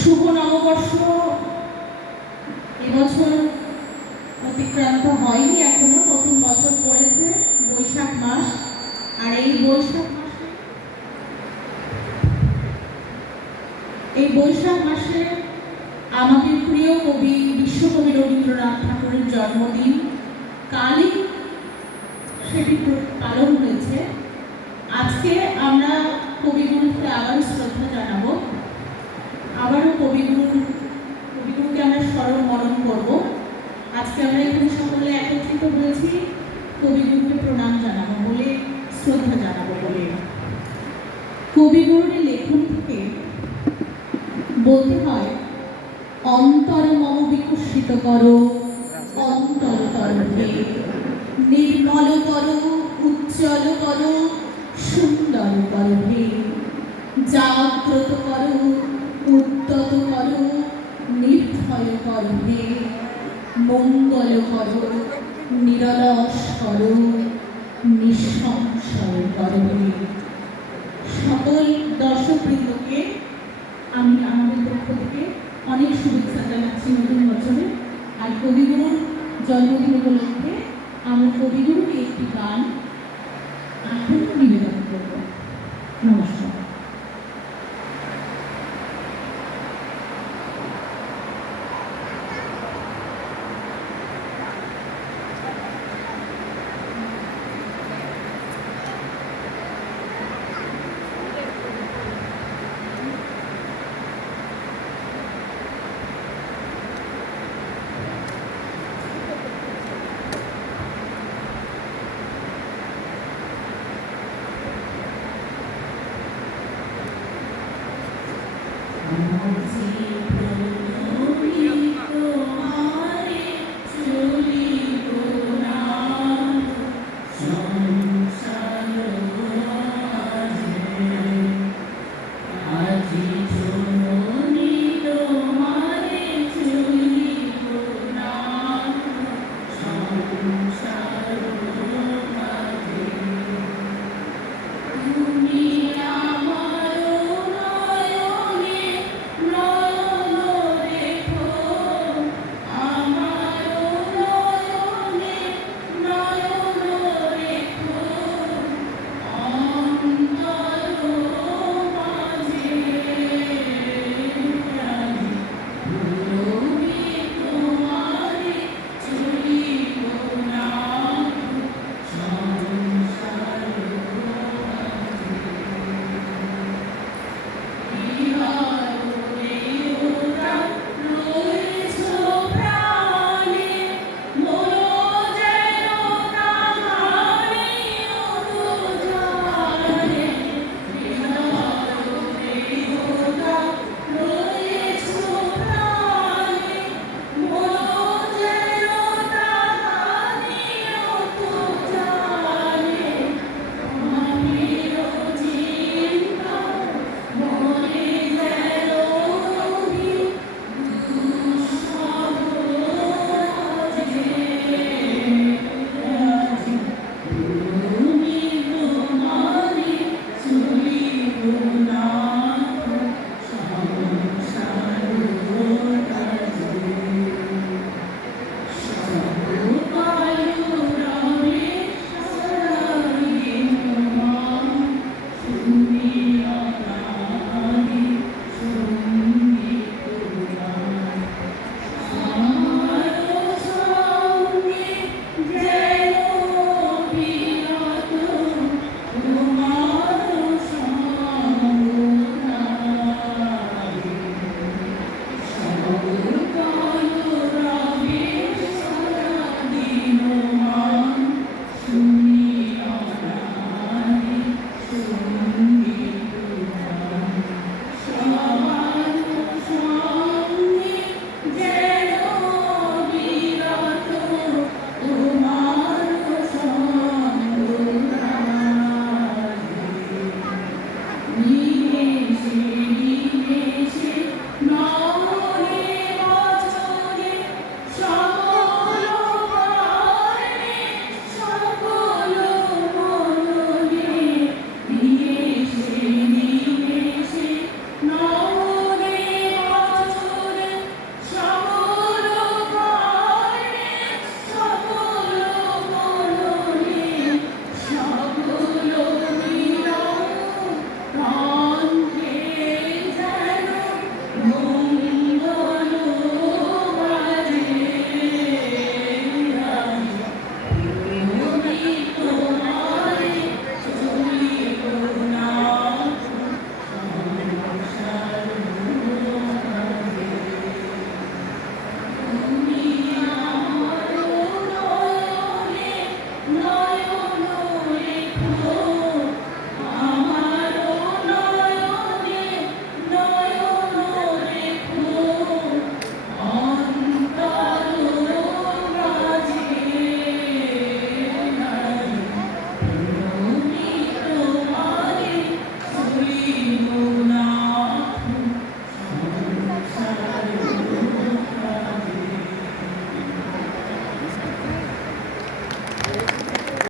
শুভ নববর্ষ এবছর অতিক্রান্ত হয়নি, এখনো নতুন বছর পড়েছে বৈশাখ মাস। আর এই বৈশাখ মাসে আমাদের প্রিয় কবি বিশ্বকবি রবীন্দ্রনাথ ঠাকুরের জন্মদিন। কালই সেটি পালন হয়েছে। আজকে আমরা কবিগুরুকে আবার শ্রদ্ধা জানাবো, আবারও কবিগুরুকে আমরা স্মরণ মরণ করব। আজকে আমরা এখানে সকলে একত্রিত হয়েছি কবিগুরুকে প্রণাম জানাবো বলে, শ্রদ্ধা জানাবো বলে। কবিগুরুর লেখন থেকে বলতে হয়, অন্তর মম বিকশিত করো, অন্তর তরফে নির্মল করো, উজ্জ্বল করো, সুন্দর করো হে, জাগ্রত করো, উদ্যত করো, নির্ভয় করো হে, মঙ্গল করো, নিরলস করো, নিঃসংশয় করো হে। সকল দর্শকবৃন্দকে আমি আমাদের পক্ষ থেকে অনেক শুভেচ্ছা জানাচ্ছি নতুন বছরে। আর কবিগুরুর জন্মদিন উপলক্ষে আমরা কবিগুরুকে একটি গান এখন নিবেদন করব। নমস্কার।